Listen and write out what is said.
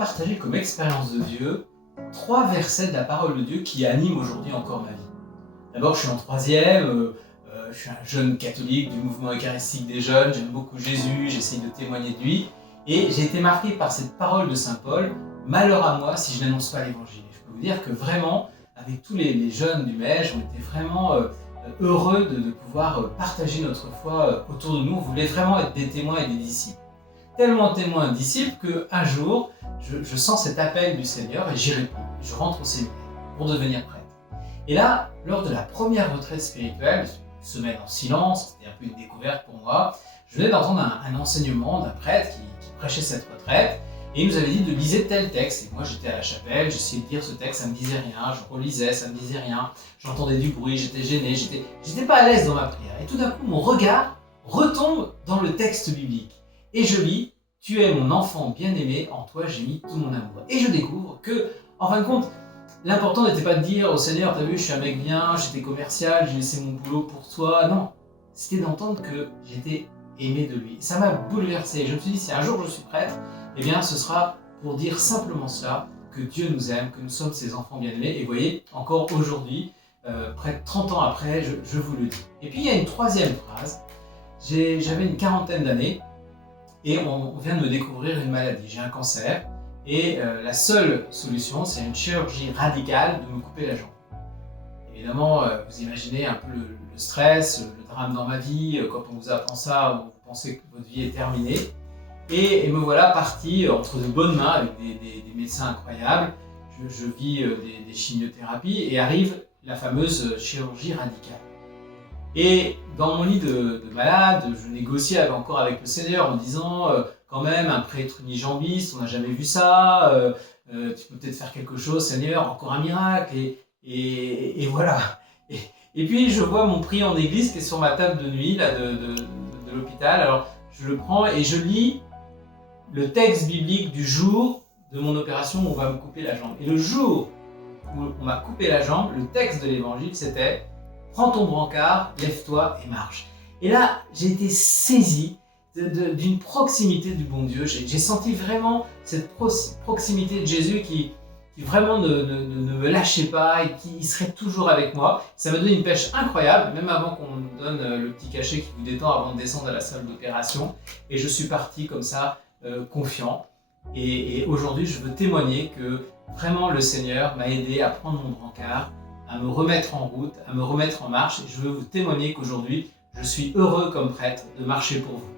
partager comme expérience de Dieu 3 versets de la parole de Dieu qui animent aujourd'hui encore ma vie. D'abord, je suis en 3e, je suis un jeune catholique du mouvement eucharistique des jeunes, j'aime beaucoup Jésus, j'essaye de témoigner de lui, et j'ai été marqué par cette parole de saint Paul, « Malheur à moi si je n'annonce pas l'évangile ». Je peux vous dire que vraiment, avec tous les jeunes du MEJ, on était vraiment heureux de pouvoir partager notre foi autour de nous. On voulait vraiment être des témoins et des disciples. Tellement témoins et disciples qu'un jour, je sens cet appel du Seigneur et j'y réponds. Je rentre au séminaire pour devenir prêtre. Et là, lors de la première retraite spirituelle, une semaine en silence, c'était un peu une découverte pour moi, je venais d'entendre un enseignement d'un prêtre qui prêchait cette retraite et il nous avait dit de liser tel texte. Et moi j'étais à la chapelle, j'essayais de lire ce texte, ça me disait rien, je relisais, ça me disait rien, j'entendais du bruit, j'étais gêné, j'étais pas à l'aise dans ma prière. Et tout d'un coup, mon regard retombe dans le texte biblique. Et je lis « Tu es mon enfant bien-aimé, en toi j'ai mis tout mon amour ». Et je découvre que, en fin de compte, l'important n'était pas de dire « au Seigneur, t'as vu, je suis un mec bien, j'étais commercial, j'ai laissé mon boulot pour toi ». Non, c'était d'entendre que j'étais aimé de lui. Ça m'a bouleversé. Je me suis dit, si un jour je suis prêtre, eh bien ce sera pour dire simplement cela, que Dieu nous aime, que nous sommes ses enfants bien-aimés. Et vous voyez, encore aujourd'hui, près de 30 ans après, je vous le dis. Et puis il y a une 3e phrase. J'avais une 40aine d'années et on vient de me découvrir une maladie. J'ai un cancer et la seule solution, c'est une chirurgie radicale de me couper la jambe. Évidemment, vous imaginez un peu le stress, le drame dans ma vie. Quand on vous apprend ça, vous pensez que votre vie est terminée. Et me voilà parti entre de bonnes mains avec des médecins incroyables. Je vis des chimiothérapies et arrive la fameuse chirurgie radicale. Et dans mon lit de malade, je négociais encore avec le Seigneur en disant quand même, un prêtre unijambiste, on n'a jamais vu ça, tu peux peut-être faire quelque chose, Seigneur, encore un miracle. Et voilà. Et puis je vois mon prix en église qui est sur ma table de nuit là, de l'hôpital. Alors je le prends et je lis le texte biblique du jour de mon opération où on va me couper la jambe. Et le jour où on m'a coupé la jambe, le texte de l'évangile c'était « Prends ton brancard, lève-toi et marche ». Et là, j'ai été saisi d'une proximité du bon Dieu. J'ai senti vraiment cette proximité de Jésus qui vraiment ne me lâchait pas et qui serait toujours avec moi. Ça m'a donné une pêche incroyable, même avant qu'on me donne le petit cachet qui vous détend avant de descendre à la salle d'opération. Et je suis parti comme ça, confiant. Et aujourd'hui, je veux témoigner que vraiment le Seigneur m'a aidé à prendre mon brancard, à me remettre en route, à me remettre en marche. Et je veux vous témoigner qu'aujourd'hui, je suis heureux comme prêtre de marcher pour vous.